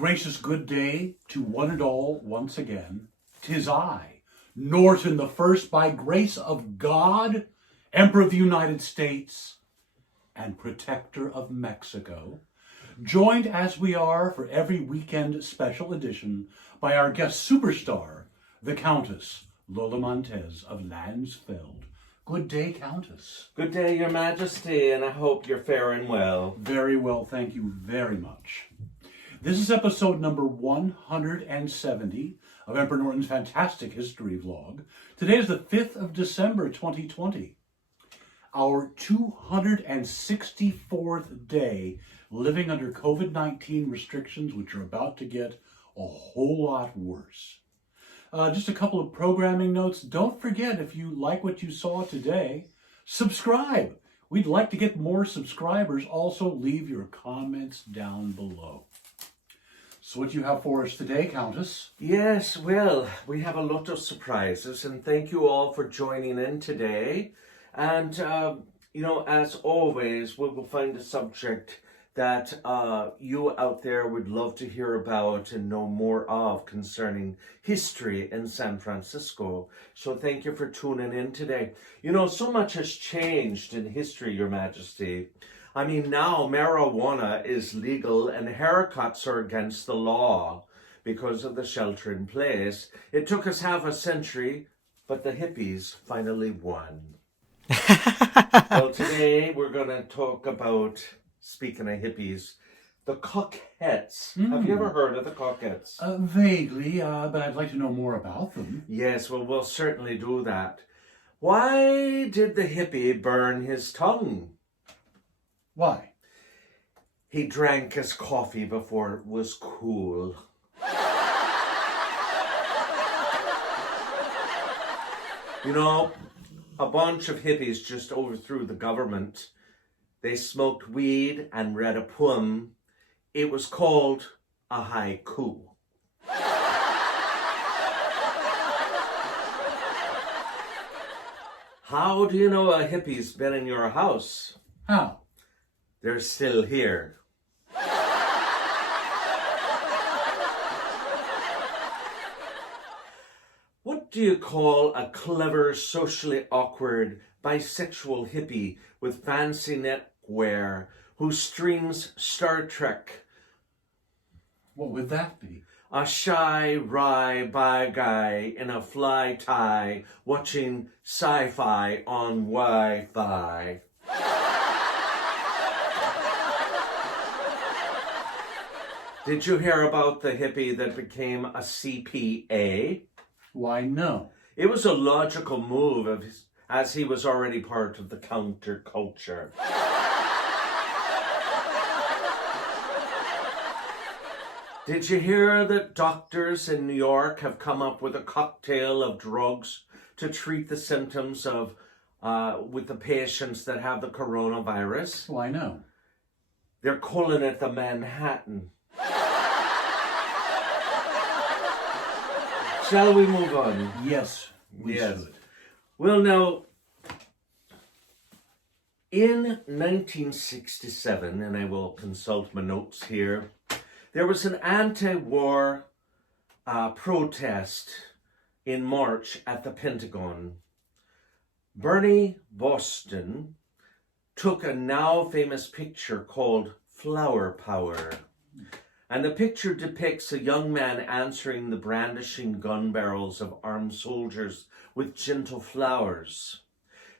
gracious good day to one and all once again. 'Tis I, Norton the First, by grace of God, Emperor of the United States and Protector of Mexico, joined as we are for every weekend special edition by our guest superstar, the Countess, Lola Montez of Landsfeld. Good day, Countess. Good day, Your Majesty, and I hope you're faring well. Very well, thank you very much. This is episode number 170 of Emperor Norton's Fantastic History Vlog. Today is the 5th of December, 2020. Our 264th day living under COVID-19 restrictions, which are about to get a whole lot worse. Just a couple of programming notes. Don't forget, if you like what you saw today, subscribe. We'd like to get more subscribers. Also, leave your comments down below. So what do you have for us today, Countess? Yes, well, we have a lot of surprises, and thank you all for joining in today. And, as always, we will find a subject that you out there would love to hear about and know more of concerning history in San Francisco. So thank you for tuning in today. So much has changed in history, Your Majesty. I mean, now marijuana is legal and haircuts are against the law because of the shelter in place. It took us half a century, but the hippies finally won. Well, today we're going to talk about, speaking of hippies, the Cockettes. Have you ever heard of the Cockettes? Vaguely, but I'd like to know more about them. Yes, well, we'll certainly do that. Why did the hippie burn his tongue? Why? He drank his coffee before it was cool. A bunch of hippies just overthrew the government. They smoked weed and read a poem. It was called a haiku. How do you know a hippie's been in your house? How? They're still here. What do you call a clever, socially awkward, bisexual hippie with fancy neckwear who streams Star Trek? What would that be? A shy, wry, bi guy in a fly tie watching sci-fi on Wi-Fi. Did you hear about the hippie that became a CPA? Why, no. It was a logical move as he was already part of the counterculture. Did you hear that doctors in New York have come up with a cocktail of drugs to treat the symptoms of with the patients that have the coronavirus? Why, no. They're calling it the Manhattan. Shall we move on? Yes, we should. Well, now, in 1967, and I will consult my notes here, there was an anti-war protest in March at the Pentagon. Bernie Boston took a now famous picture called Flower Power. And the picture depicts a young man answering the brandishing gun barrels of armed soldiers with gentle flowers.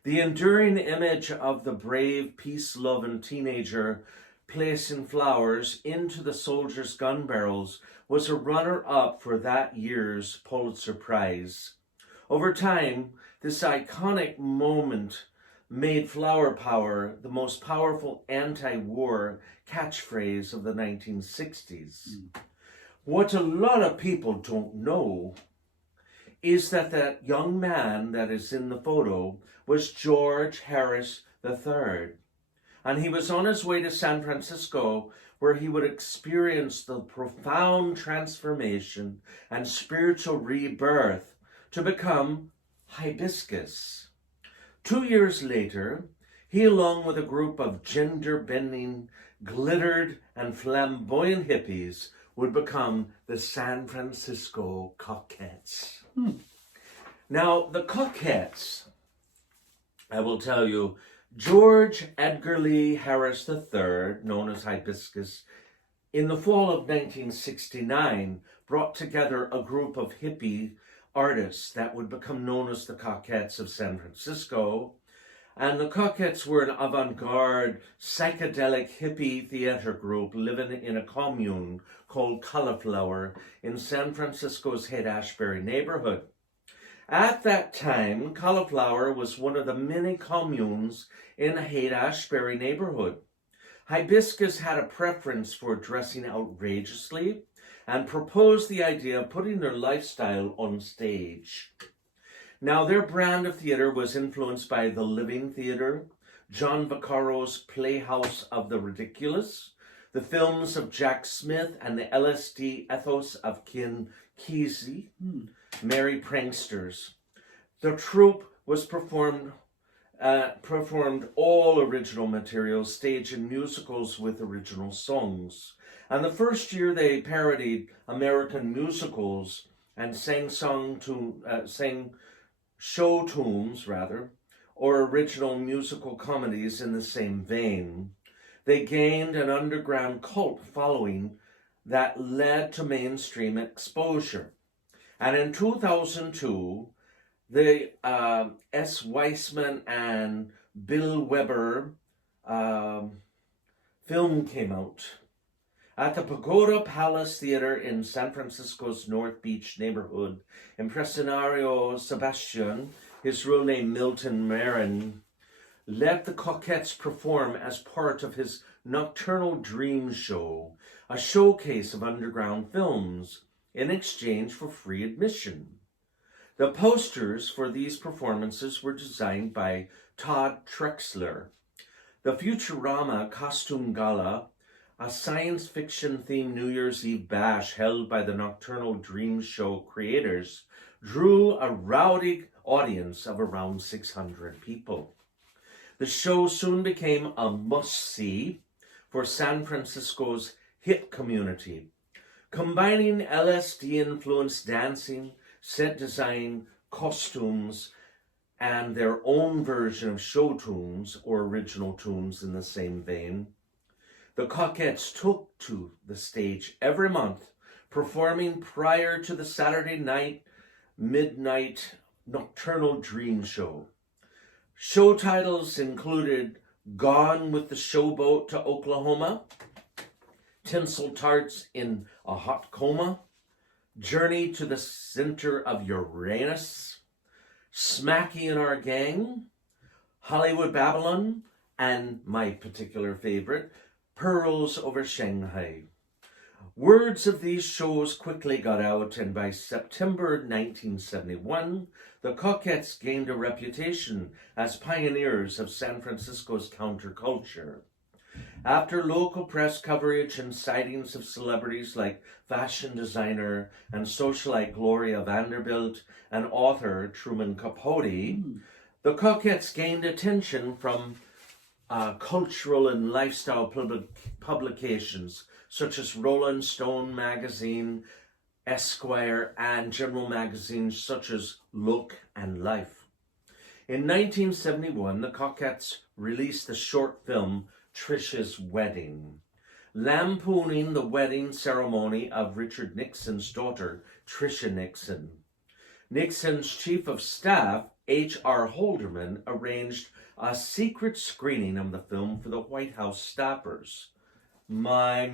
The enduring image of the brave, peace-loving teenager placing flowers into the soldiers' gun barrels was a runner-up for that year's Pulitzer Prize. Over time, this iconic moment made Flower Power the most powerful anti-war catchphrase of the 1960s. What a lot of people don't know is that young man that is in the photo was George Harris III. And he was on his way to San Francisco, where he would experience the profound transformation and spiritual rebirth to become Hibiscus. 2 years later, he, along with a group of gender-bending, glittered and flamboyant hippies, would become the San Francisco Cockettes. Now, the Cockettes, I will tell you, George Edgar Lee Harris III, known as Hibiscus, in the fall of 1969, brought together a group of hippie artists that would become known as the Cockettes of San Francisco. And the Cockettes were an avant-garde, psychedelic hippie theater group living in a commune called Cauliflower in San Francisco's Haight-Ashbury neighborhood. At that time, Cauliflower was one of the many communes in the Haight-Ashbury neighborhood. Hibiscus had a preference for dressing outrageously and proposed the idea of putting their lifestyle on stage. Now, their brand of theater was influenced by the Living Theater, John Vaccaro's Playhouse of the Ridiculous, the films of Jack Smith, and the LSD ethos of Ken Kesey, Merry Pranksters. The troupe was performed all original materials, staged in musicals with original songs. And the first year they parodied American musicals and sang show tunes, or original musical comedies in the same vein. They gained an underground cult following that led to mainstream exposure. And in 2002, the S. Weissman and Bill Weber film came out. At the Pagoda Palace Theater in San Francisco's North Beach neighborhood, impresario Sebastian, his real name Milton Marin, let the Cockettes perform as part of his Nocturnal Dream Show, a showcase of underground films, in exchange for free admission. The posters for these performances were designed by Todd Trexler. The Futurama Costume Gala, a science fiction-themed New Year's Eve bash held by the Nocturnal Dream Show creators, drew a rowdy audience of around 600 people. The show soon became a must-see for San Francisco's hip community, combining LSD-influenced dancing, set design, costumes, and their own version of show tunes or original tunes in the same vein. The Cockettes took to the stage every month, performing prior to the Saturday night midnight Nocturnal Dream Show. Show titles included Gone with the Showboat to Oklahoma, Tinsel Tarts in a Hot Coma, Journey to the Center of Uranus, Smacky and Our Gang, Hollywood Babylon, and my particular favorite, Pearls Over Shanghai. Words of these shows quickly got out, and by September 1971, the Cockettes gained a reputation as pioneers of San Francisco's counterculture. After local press coverage and sightings of celebrities like fashion designer and socialite Gloria Vanderbilt and author Truman Capote, the Cockettes gained attention from cultural and lifestyle publications such as Rolling Stone magazine, Esquire, and general magazines such as Look and Life. In 1971, the Cockettes released the short film Trisha's Wedding, lampooning the wedding ceremony of Richard Nixon's daughter, Trisha Nixon. Nixon's chief of staff, H.R. Holderman, arranged a secret screening of the film for the White House staffers. My.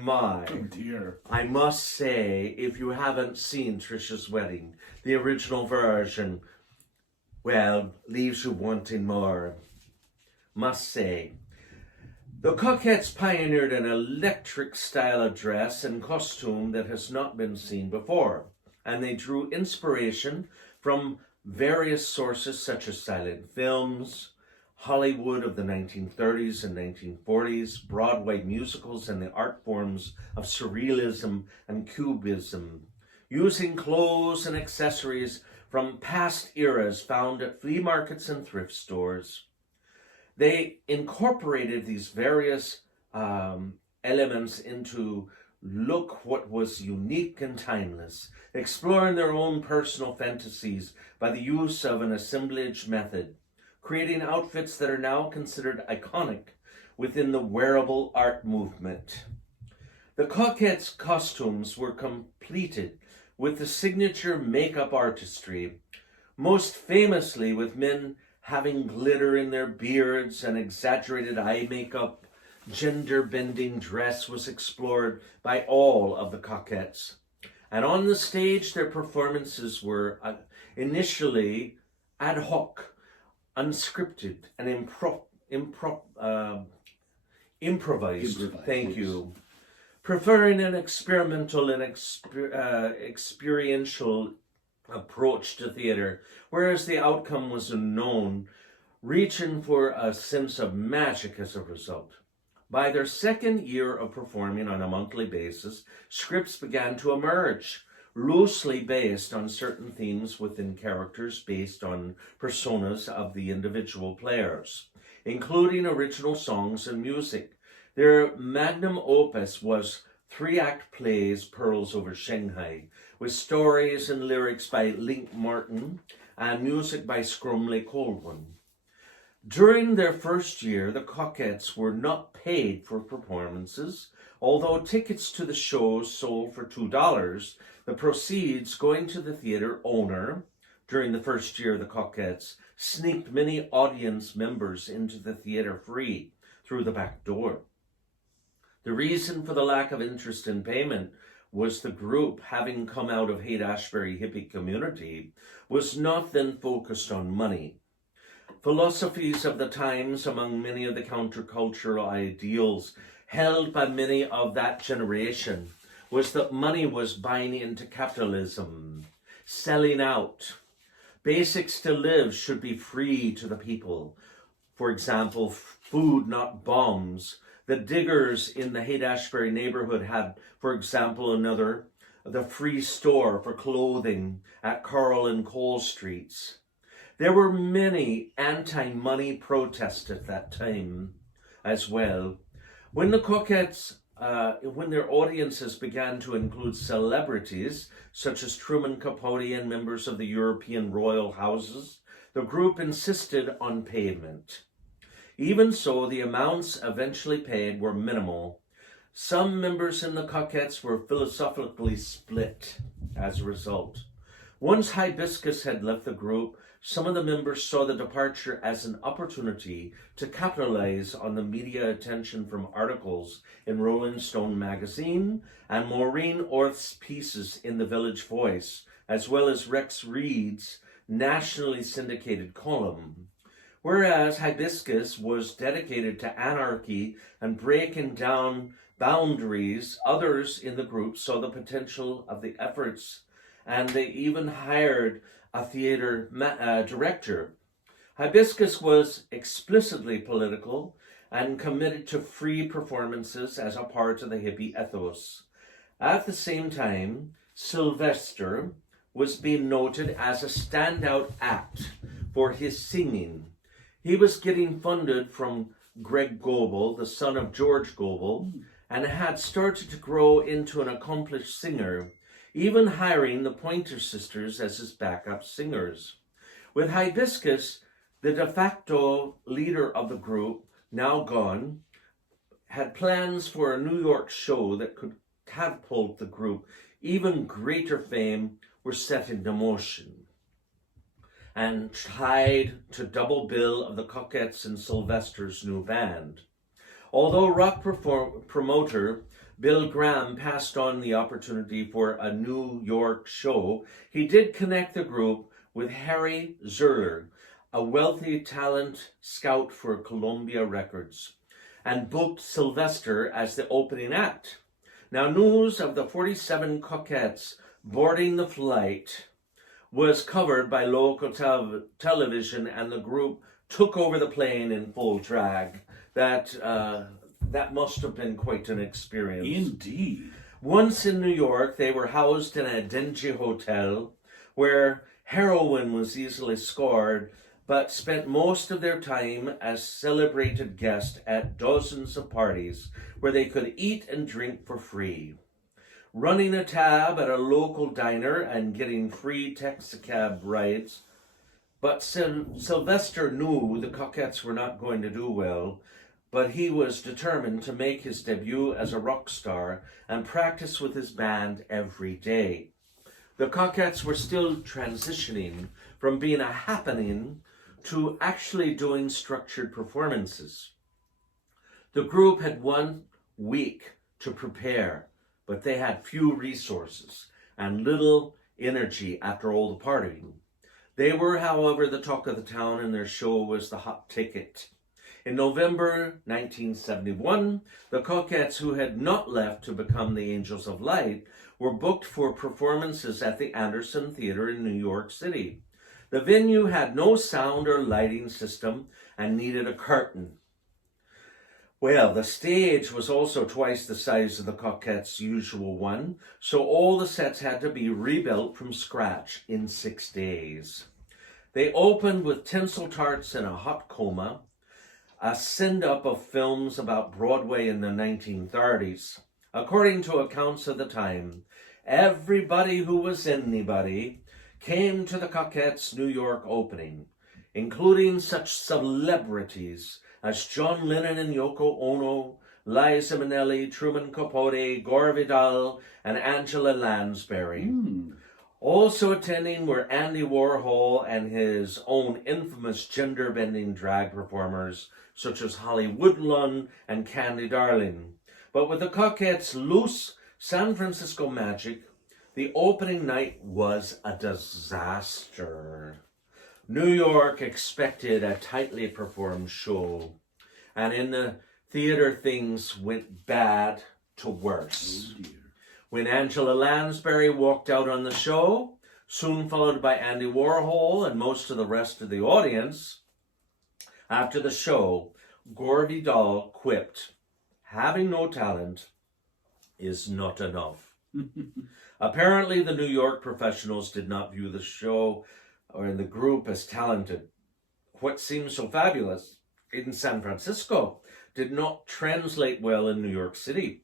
Oh dear. I must say, if you haven't seen Trisha's Wedding, the original version, well, leaves you wanting more. Must say. The Cockettes pioneered an electric style of dress and costume that has not been seen before, and they drew inspiration from various sources such as silent films, Hollywood of the 1930s and 1940s, Broadway musicals, and the art forms of surrealism and cubism, using clothes and accessories from past eras found at flea markets and thrift stores. They incorporated these various elements into look what was unique and timeless, exploring their own personal fantasies by the use of an assemblage method, creating outfits that are now considered iconic within the wearable art movement. The Cockettes' costumes were completed with the signature makeup artistry, most famously with men having glitter in their beards and exaggerated eye makeup. Gender-bending dress was explored by all of the Cockettes. And on the stage, their performances were initially ad hoc, unscripted, and improvised. Thank you. Preferring an experimental and experiential approach to theater, whereas the outcome was unknown, reaching for a sense of magic as a result. By their second year of performing on a monthly basis, scripts began to emerge, loosely based on certain themes within characters based on personas of the individual players, including original songs and music. Their magnum opus was 3-act plays Pearls Over Shanghai, with stories and lyrics by Link Martin and music by Scrumley Colwyn. During their first year, the Cockettes were not paid for performances, although tickets to the shows sold for $2, the proceeds going to the theater owner. During the first year, the Cockettes sneaked many audience members into the theater free through the back door. The reason for the lack of interest in payment was the group, having come out of Haight-Ashbury hippie community, was not then focused on money. Philosophies of the times among many of the countercultural ideals held by many of that generation was that money was buying into capitalism, selling out. Basics to live should be free to the people. For example, food, not bombs. The diggers in the Haight-Ashbury neighborhood had, for example, the free store for clothing at Carl and Cole Streets. There were many anti-money protests at that time as well. When the Cockettes, when their audiences began to include celebrities such as Truman Capote and members of the European royal houses, the group insisted on payment. Even so, the amounts eventually paid were minimal. Some members in the Cockettes were philosophically split as a result. Once Hibiscus had left the group, some of the members saw the departure as an opportunity to capitalize on the media attention from articles in Rolling Stone magazine and Maureen Orth's pieces in the Village Voice, as well as Rex Reed's nationally syndicated column. Whereas Hibiscus was dedicated to anarchy and breaking down boundaries, others in the group saw the potential of the efforts, and they even hired a theater director. Hibiscus was explicitly political and committed to free performances as a part of the hippie ethos. At the same time, Sylvester was being noted as a standout act for his singing. He was getting funded from Greg Goebel, the son of George Goebel, and had started to grow into an accomplished singer, even hiring the Pointer Sisters as his backup singers. With Hibiscus, the de facto leader of the group, now gone, had plans for a New York show that could catapult the group. Even greater fame were set into motion and tried to double bill of the Cockettes and Sylvester's new band. Although rock promoter Bill Graham passed on the opportunity for a New York show, he did connect the group with Harry Zerler, a wealthy talent scout for Columbia Records, and booked Sylvester as the opening act. Now, news of the 47 Cockettes boarding the flight was covered by local television, and the group took over the plane in full drag. That must have been quite an experience. Indeed. Once in New York, they were housed in a dingy hotel where heroin was easily scored, but spent most of their time as celebrated guests at dozens of parties where they could eat and drink for free. running a tab at a local diner and getting free taxicab rides. But Sylvester knew the Cockettes were not going to do well, but he was determined to make his debut as a rock star and practice with his band every day. The Cockettes were still transitioning from being a happening to actually doing structured performances. The group had 1 week to prepare, but they had few resources and little energy after all the partying. They were, however, the talk of the town, and their show was the hot ticket. In November 1971, the Cockettes, who had not left to become the Angels of Light, were booked for performances at the Anderson Theater in New York City. The venue had no sound or lighting system and needed a curtain. Well, the stage was also twice the size of the Cockettes' usual one, so all the sets had to be rebuilt from scratch in 6 days. They opened with tinsel tarts in a hot coma, a send-up of films about Broadway in the 1930s. According to accounts of the time, everybody who was anybody came to the Cockettes' New York opening, including such celebrities as John Lennon and Yoko Ono, Liza Minnelli, Truman Capote, Gore Vidal, and Angela Lansbury. Also attending were Andy Warhol and his own infamous gender-bending drag performers such as Holly Woodlawn and Candy Darling. But with the Cockettes' loose San Francisco magic, the opening night was a disaster. New York expected a tightly performed show, and in the theater things went bad to worse. When Angela Lansbury walked out on the show, soon followed by Andy Warhol and most of the rest of the audience, after the show, Gore Vidal quipped, "Having no talent is not enough." Apparently, the New York professionals did not view the show or the group as talented. What seemed so fabulous in San Francisco did not translate well in New York City.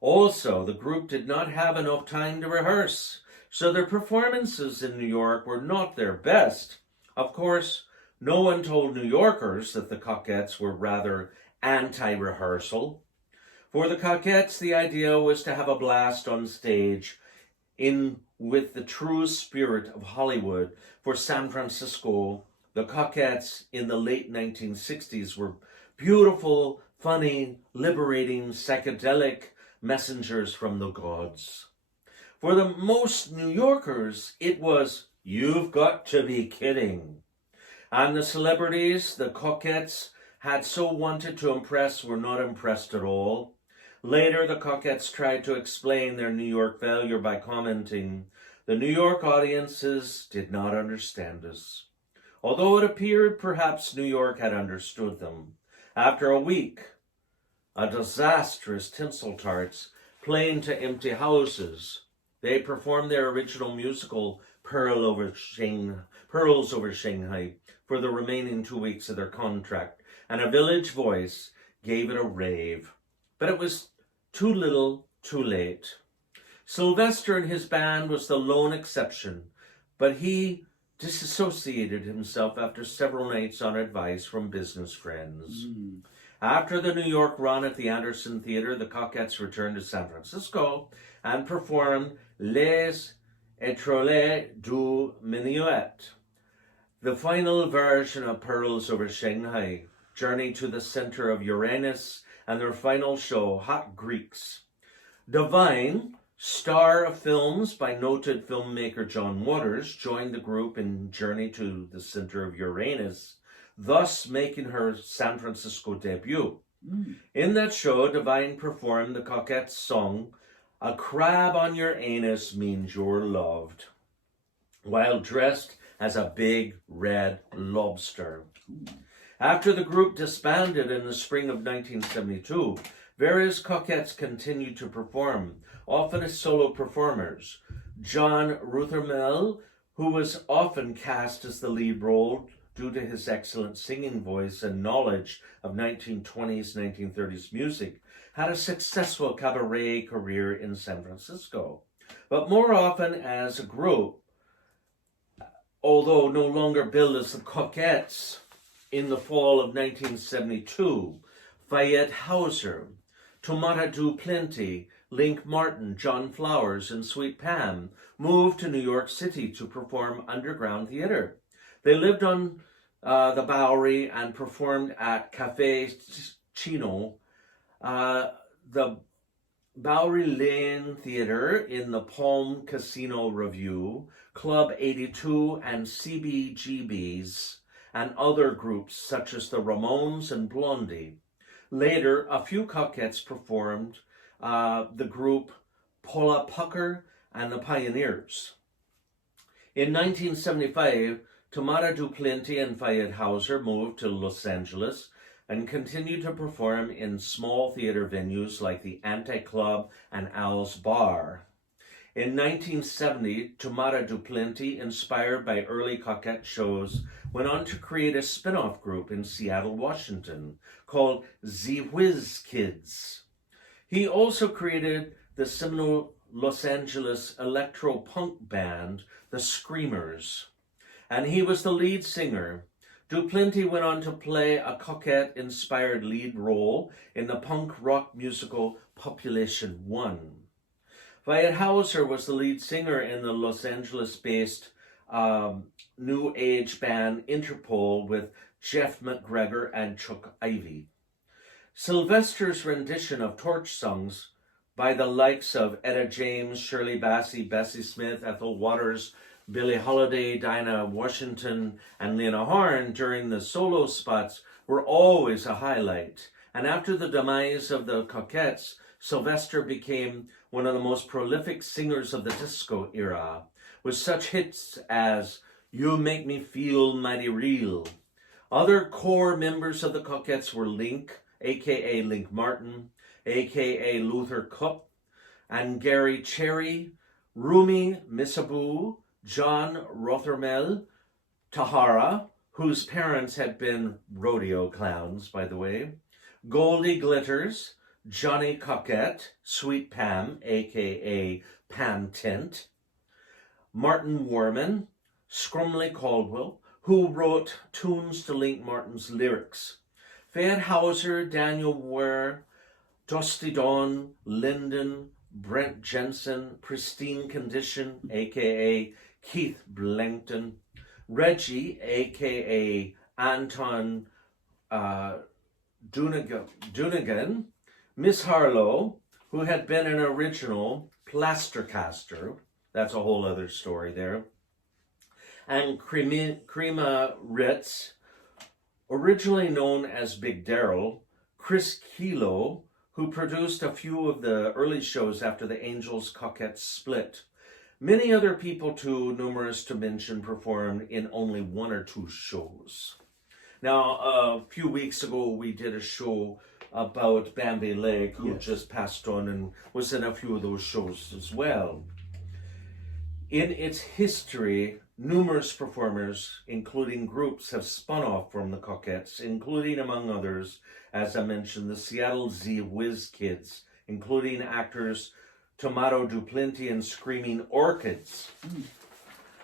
Also, the group did not have enough time to rehearse, so their performances in New York were not their best. Of course, no one told New Yorkers that the Cockettes were rather anti-rehearsal. For the Cockettes, the idea was to have a blast on stage with the true spirit of Hollywood. For San Francisco, the Cockettes in the late 1960s were beautiful, funny, liberating, psychedelic messengers from the gods. For the most New Yorkers, it was, "You've got to be kidding." And the celebrities the Cockettes had so wanted to impress were not impressed at all. Later, the Cockettes tried to explain their New York failure by commenting, "The New York audiences did not understand us." Although it appeared perhaps New York had understood them. After a week, a disastrous tinsel tarts playing to empty houses, they performed their original musical Pearls Over Shanghai for the remaining 2 weeks of their contract, and a Village Voice gave it a rave. But it was too little, too late. Sylvester and his band was the lone exception, but he disassociated himself after several nights on advice from business friends. After the New York run at the Anderson Theater, the Cockettes returned to San Francisco and performed Les Étoiles du Minuet, the final version of Pearls Over Shanghai, Journey to the Center of Uranus, and their final show, Hot Greeks. Devine, star of films by noted filmmaker John Waters, joined the group in Journey to the Center of Uranus, thus making her San Francisco debut. In that show, Devine performed the Cockettes' song, "A Crab on Your Anus Means You're Loved," while dressed as a big red lobster. After the group disbanded in the spring of 1972, various Cockettes continued to perform, often as solo performers. John Ruthermel, who was often cast as the lead role, due to his excellent singing voice and knowledge of 1920s, 1930s music, had a successful cabaret career in San Francisco. But more often as a group, although no longer billed as the Cockettes, in the fall of 1972, Fayette Hauser, Tomata du Plenty, Link Martin, John Flowers, and Sweet Pam moved to New York City to perform underground theater. They lived on the Bowery and performed at Cafe Chino, the Bowery Lane Theater, in the Palm Casino Review, Club 82, and CBGB's, and other groups such as the Ramones and Blondie. Later, a few Cockettes performed the group Paula Pucker and the Pioneers. In 1975, Tomata du Plenty and Fayette Hauser moved to Los Angeles and continued to perform in small theater venues like the Anti-Club and Al's Bar. In 1970, Tomata du Plenty, inspired by early Cockette shows, went on to create a spin-off group in Seattle, Washington, called The Whiz Kids. He also created the seminal Los Angeles electro-punk band, The Screamers, and he was the lead singer. Du Plenty went on to play a Cockette-inspired lead role in the punk rock musical Population 1. Fayette Hauser was the lead singer in the Los Angeles-based New Age band Interpol with Jeff McGregor and Chuck Ivey. Sylvester's rendition of torch songs by the likes of Etta James, Shirley Bassey, Bessie Smith, Ethel Waters, Billie Holiday, Dinah Washington, and Lena Horne during the solo spots were always a highlight. And after the demise of the Cockettes, Sylvester became one of the most prolific singers of the disco era, with such hits as You Make Me Feel Mighty Real. Other core members of the Cockettes were Link, a.k.a. Link Martin, a.k.a. Luther Cup, and Gary Cherry, Rumi Misabu, John Rothermel, Tahara, whose parents had been rodeo clowns, by the way, Goldie Glitters, Johnny Cockette, Sweet Pam, a.k.a. Pam Tint, Martin Warman, Scrumley Caldwell, who wrote tunes to Link Martin's lyrics, Fayette Hauser, Daniel Ware, Dusty Dawn, Lyndon, Brent Jensen, Pristine Condition, a.k.a. Keith Blankton, Reggie, a.k.a. Anton Dunigan, Miss Harlow, who had been an original Plastercaster, that's a whole other story there, and Crema Ritz, originally known as Big Daryl, Chris Kilo, who produced a few of the early shows after the Angels Cockettes split. Many other people, too numerous to mention, performed in only one or two shows. Now, a few weeks ago, we did a show about Bambi Lake, who just passed on and was in a few of those shows as well. In its history, numerous performers, including groups, have spun off from the Cockettes, including, among others, as I mentioned, the Seattle Z Whiz Kids, including actors Tomata du Plenty and Screaming Orchids.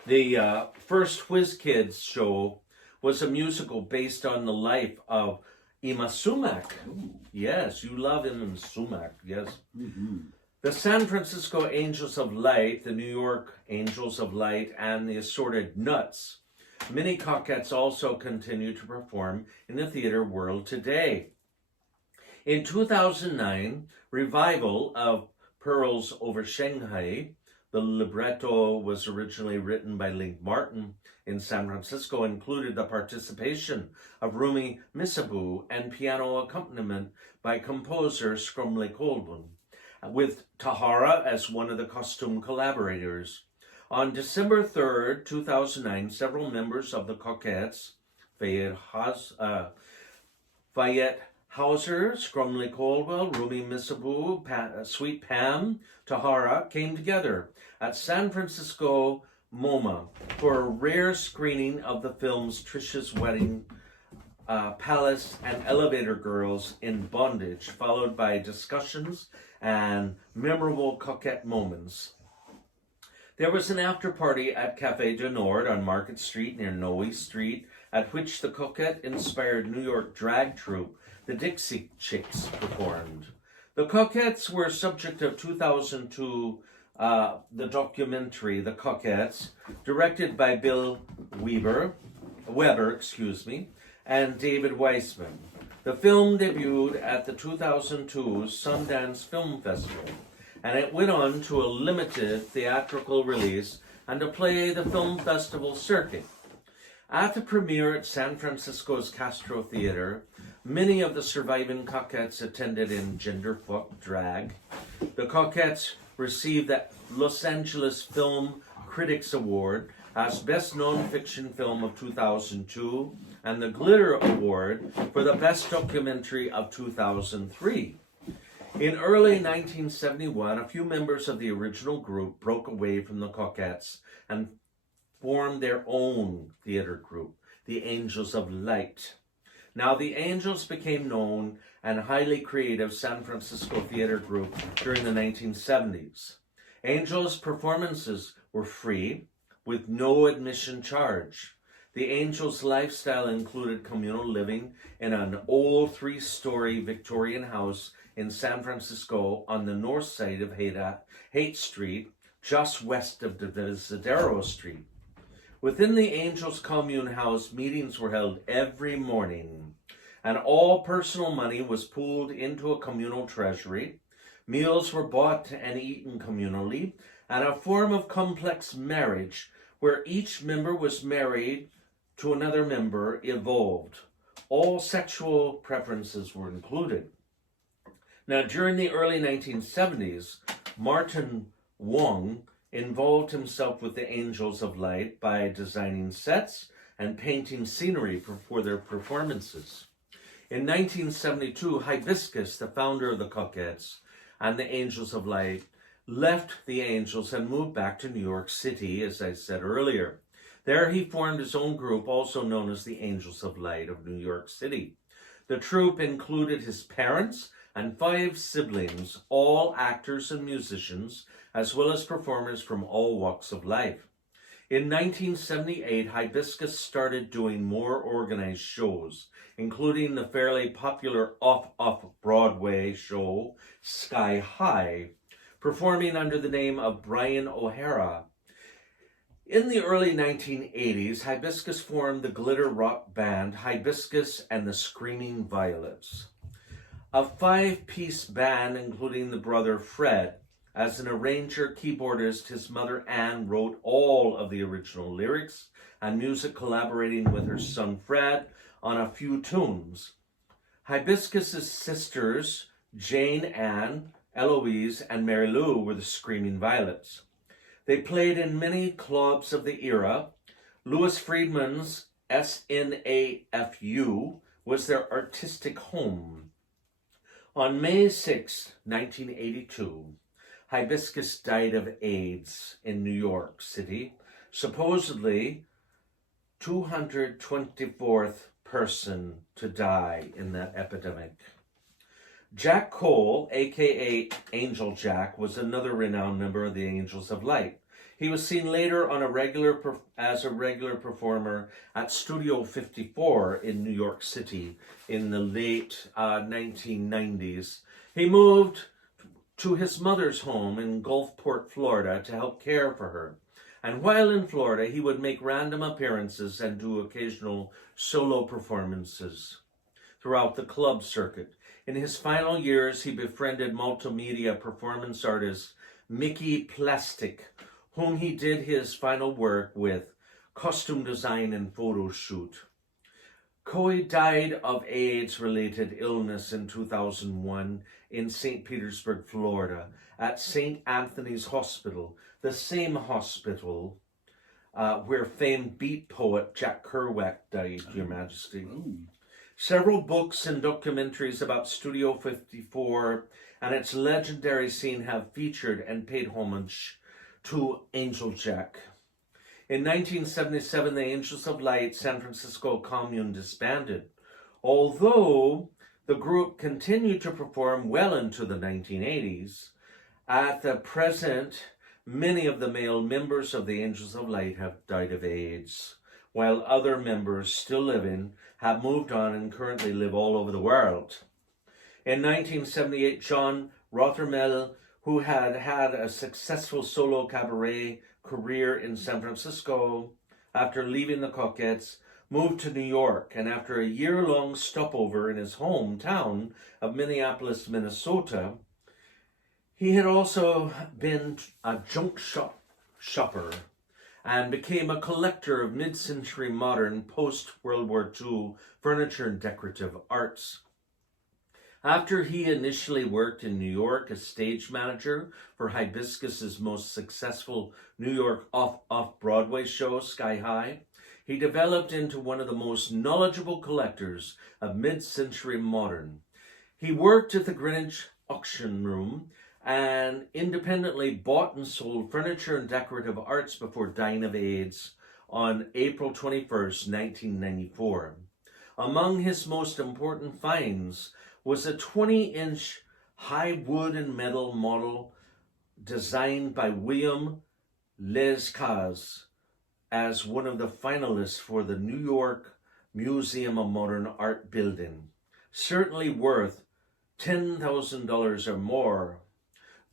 The first Whiz Kids show was a musical based on the life of Ima Sumac. Yes, you love Ima Sumac, yes. Mm-hmm. The San Francisco Angels of Light, the New York Angels of Light, and the Assorted Nuts. Many Cockettes also continue to perform in the theater world today. In 2009, revival of Pearls Over Shanghai, the libretto was originally written by Link Martin in San Francisco, included the participation of Rumi Misabu and piano accompaniment by composer Scrumley Colburn, with Tahara as one of the costume collaborators. On December 3rd, 2009, several members of the Cockettes, Fayette Hauser, Scrumley Caldwell, Rumi Misabu, Sweet Pam, Tahara came together at San Francisco MoMA for a rare screening of the films Trisha's Wedding, Palace, and Elevator Girls in Bondage, followed by discussions and memorable Cockette moments. There was an after-party at Café du Nord on Market Street near Noe Street, at which the Cockette-inspired New York drag troupe, the Dixie Chicks, performed. The Cockettes were subject of 2002, the documentary The Cockettes, directed by Bill Weber, and David Weissman. The film debuted at the 2002 Sundance Film Festival, and it went on to a limited theatrical release and to play the film festival circuit. At the premiere at San Francisco's Castro Theater, many of the surviving Cockettes attended in gender-fucked drag. The Cockettes received the Los Angeles Film Critics Award as Best Non-Fiction Film of 2002 and the Glitter Award for the Best Documentary of 2003. In early 1971, a few members of the original group broke away from the Cockettes and formed their own theater group, the Angels of Light. Now, the Angels became known and highly creative San Francisco theater group during the 1970s. Angels' performances were free, with no admission charge. The Angels' lifestyle included communal living in an old 3-story Victorian house in San Francisco on the north side of Haight Street, just west of Divisadero Street. Within the Angels' commune house, meetings were held every morning, and all personal money was pooled into a communal treasury. Meals were bought and eaten communally, and a form of complex marriage where each member was married to another member evolved. All sexual preferences were included. Now, during the early 1970s, Martin Wong involved himself with the Angels of Light by designing sets and painting scenery for their performances. In 1972, Hibiscus, the founder of the Cockettes and the Angels of Light, left the Angels and moved back to New York City, as I said earlier. There he formed his own group, also known as the Angels of Light of New York City. The troupe included his parents and 5 siblings, all actors and musicians, as well as performers from all walks of life. In 1978, Hibiscus started doing more organized shows, including the fairly popular off-Broadway show Sky High, performing under the name of Brian O'Hara. In the early 1980s, Hibiscus formed the glitter rock band Hibiscus and the Screaming Violets, a 5-piece band including the brother Fred. As an arranger, keyboardist, his mother Anne wrote all of the original lyrics and music, collaborating with her son Fred on a few tunes. Hibiscus's sisters, Jane Ann, Eloise, and Mary Lou, were the Screaming Violets. They played in many clubs of the era. Louis Friedman's SNAFU was their artistic home. On May 6, 1982, Hibiscus died of AIDS in New York City, supposedly 224th person to die in that epidemic. Jack Cole, a.k.a. Angel Jack, was another renowned member of the Angels of Light. He was seen later on as a regular performer at Studio 54 in New York City in the late 1990s. He moved to his mother's home in Gulfport, Florida, to help care for her. And while in Florida, he would make random appearances and do occasional solo performances throughout the club circuit. In his final years, he befriended multimedia performance artist Mickey Plastic, whom he did his final work with, costume design and photo shoot. Coy died of AIDS-related illness in 2001 in St. Petersburg, Florida, at St. Anthony's Hospital, the same hospital where famed beat poet Jack Kerouac died, Your Majesty. Several books and documentaries about Studio 54 and its legendary scene have featured and paid homage to Angel Jack. In 1977, the Angels of Light San Francisco commune disbanded, although the group continued to perform well into the 1980s. At the present, many of the male members of the Angels of Light have died of AIDS, while other members still living have moved on and currently live all over the world. In 1978, John Rothermel, who had had a successful solo cabaret career in San Francisco after leaving the Cockettes, moved to New York, and after a year-long stopover in his hometown of Minneapolis, Minnesota, he had also been a junk shopper and became a collector of mid-century modern post-World War II furniture and decorative arts. After he initially worked in New York as stage manager for Hibiscus's most successful New York off-Broadway show, Sky High, he developed into one of the most knowledgeable collectors of mid-century modern. He worked at the Greenwich Auction Room and independently bought and sold furniture and decorative arts before dying of AIDS on April 21st, 1994. Among his most important finds was a 20-inch high wood and metal model designed by William Lescaz as one of the finalists for the New York Museum of Modern Art building, certainly worth $10,000 or more.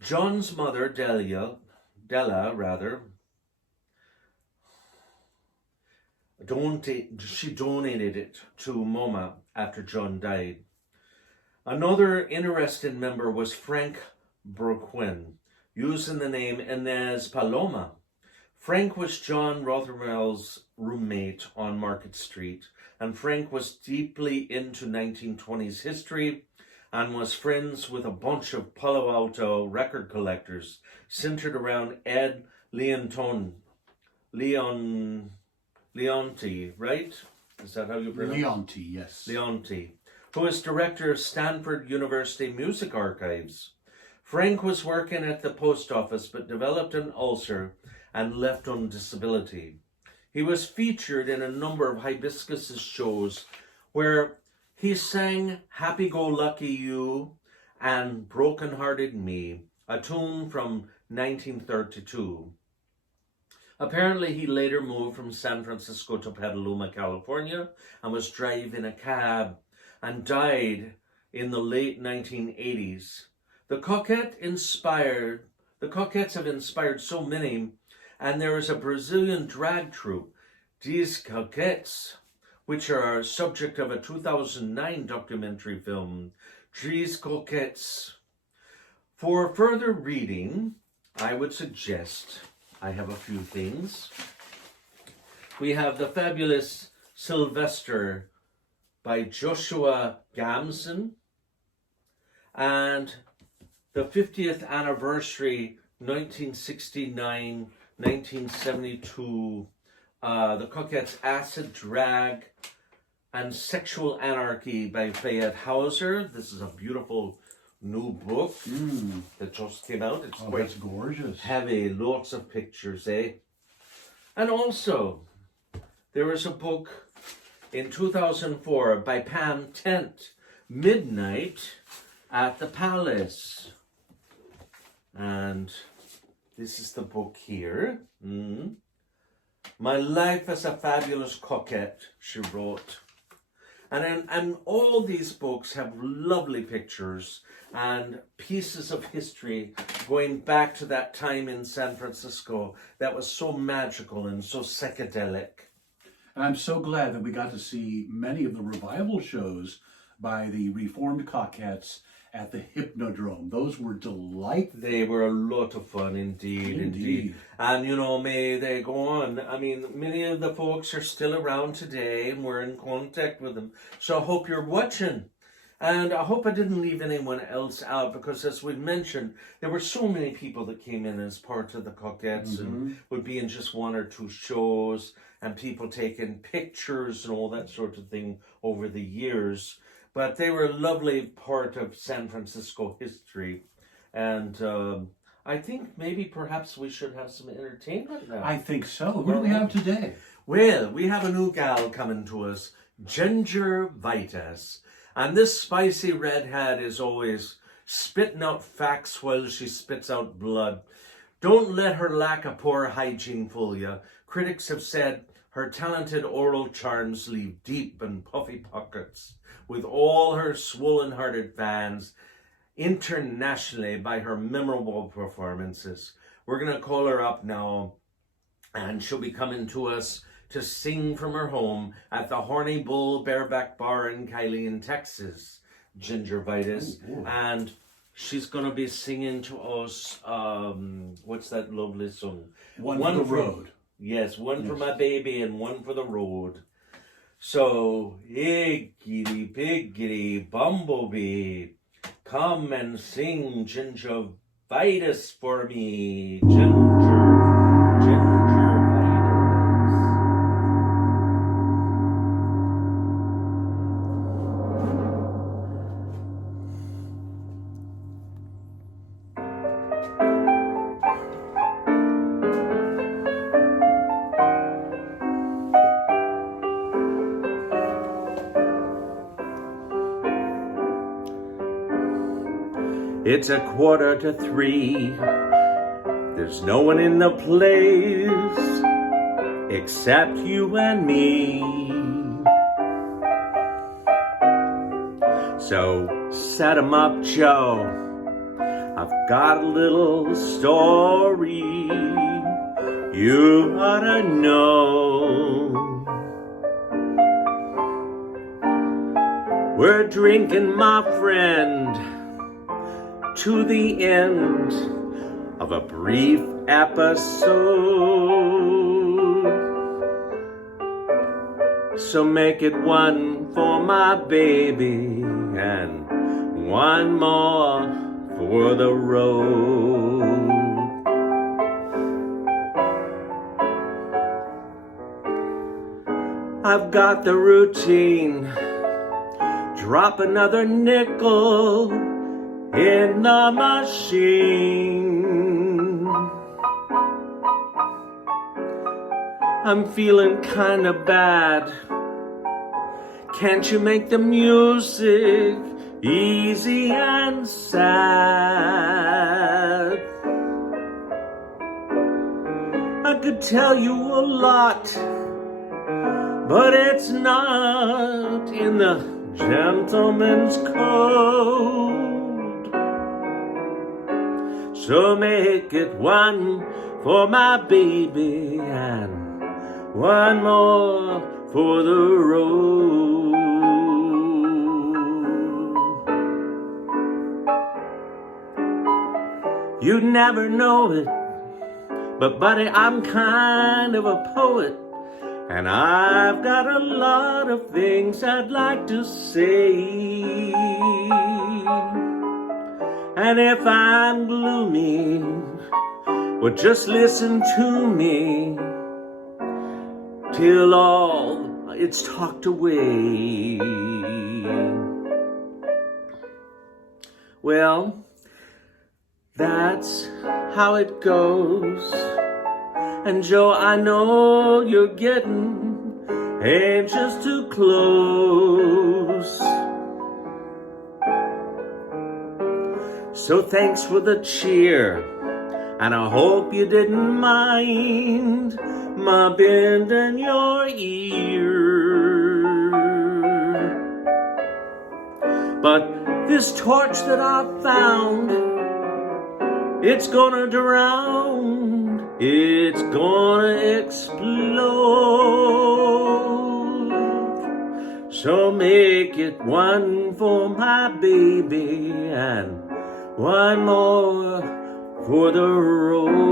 John's mother, Della, she donated it to MoMA after John died. Another interesting member was Frank Burquin, using the name Inez Paloma. Frank was John Rothermel's roommate on Market Street, and Frank was deeply into 1920s history and was friends with a bunch of Palo Alto record collectors centered around Ed Leonti, right? Is that how you pronounce it? Leonti, yes. Leonti, who is director of Stanford University Music Archives. Frank was working at the post office but developed an ulcer and left on disability. He was featured in a number of Hibiscus's shows where he sang Happy-Go-Lucky You and Broken-Hearted Me, a tune from 1932. Apparently, he later moved from San Francisco to Petaluma, California, and was driving a cab and died in the late 1980s. The Cockettes have inspired so many, and there is a Brazilian drag troupe, These Cockettes, which are subject of a 2009 documentary film, These Cockettes. For further reading, I would suggest, I have a few things. We have The Fabulous Sylvester by Joshua Gamson, and the 50th anniversary 1969-1972 The Cockettes Acid, Drag, and Sexual Anarchy by Fayette Hauser. This is a beautiful new book that just came out. It's quite that's gorgeous. heavy, lots of pictures, eh? And also, there is a book in 2004 by Pam Tent, Midnight at the Palace. And this is the book here. My life as a fabulous coquette, she wrote. And all these books have lovely pictures and pieces of history going back to that time in San Francisco that was so magical and so psychedelic. And I'm so glad that we got to see many of the revival shows by the Reformed Cockettes at the Hypnodrome. Those were delightful. They were a lot of fun indeed. And you know, may they go on. I mean, many of the folks are still around today and we're in contact with them. So I hope you're watching. And I hope I didn't leave anyone else out, because as we mentioned, there were so many people that came in as part of the Cockettes and would be in just one or two shows, and people taking pictures and all that sort of thing over the years. But they were a lovely part of San Francisco history. And I think maybe perhaps we should have some entertainment now. I think so. Who do we have today? Well, we have a new gal coming to us, Gingivitis. And this spicy redhead is always spitting out facts while she spits out blood. Don't let her lack of poor hygiene fool you. Critics have said her talented oral charms leave deep and puffy pockets, with all her swollen-hearted fans internationally by her memorable performances. We're going to call her up now, and she'll be coming to us to sing from her home at the Horny Bull Bareback Bar in Kylene, Texas, Gingivitis. Ooh. And she's going to be singing to us, what's that lovely song? One for the Road. Yes, one for my baby and one for the road. So, higgity piggity bumblebee, come and sing Gingivitis for me. Gingivitis. It's 2:45. There's no one in the place except you and me. So set 'em up, Joe. I've got a little story you ought to know. We're drinking, my friend, to the end of a brief episode. So make it one for my baby and one more for the road. I've got the routine. Drop another nickel in the machine. I'm feeling kinda bad. Can't you make the music easy and sad? I could tell you a lot, but it's not in the gentleman's code. So make it one for my baby and one more for the road. You'd never know it, but buddy, I'm kind of a poet, and I've got a lot of things I'd like to say. And if I'm gloomy, well, just listen to me till all it's talked away. Well, that's how it goes. And Joe, I know you're getting anxious to close. So thanks for the cheer, and I hope you didn't mind my bend in your ear. But this torch that I found, it's gonna drown, it's gonna explode. So make it one for my baby and one more for the road.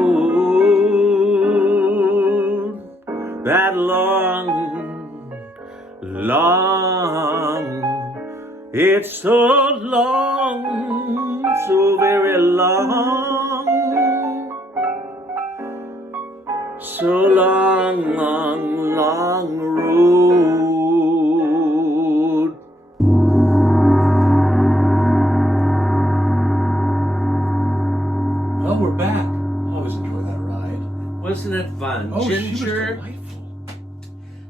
That long, it's so long, so very long. So long road. Well, we're back. fun. Oh, she was delightful.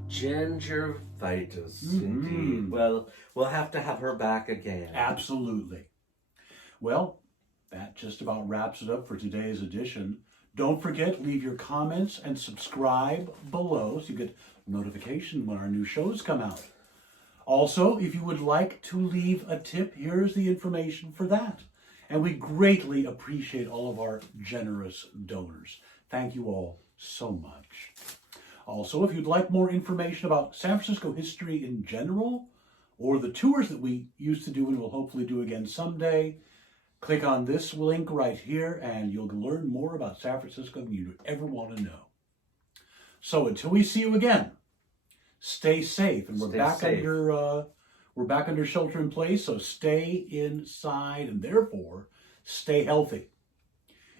Gingivitis, Mm-hmm. indeed. Well, we'll have to have her back again. Absolutely. Well, that just about wraps it up for today's edition. Don't forget, leave your comments and subscribe below so you get notification when our new shows come out. Also, if you would like to leave a tip, here's the information for that. And we greatly appreciate all of our generous donors. Thank you all so much. Also, if you'd like more information about San Francisco history in general, or the tours that we used to do and will hopefully do again someday, click on this link right here and you'll learn more about San Francisco than you'd ever want to know. So until we see you again, stay safe. And we're back under shelter in place, so stay inside and therefore stay healthy.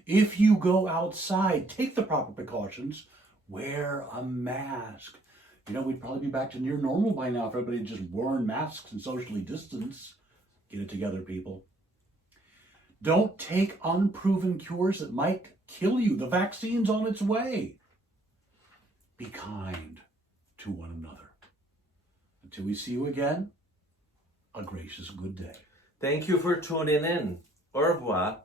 If you go outside, take the proper precautions. Wear a mask. You know, we'd probably be back to near normal by now if everybody had just worn masks and socially distanced. Get it together, people. Don't take unproven cures that might kill you. The vaccine's on its way. Be kind to one another. Until we see you again, a gracious good day. Thank you for tuning in. Au revoir.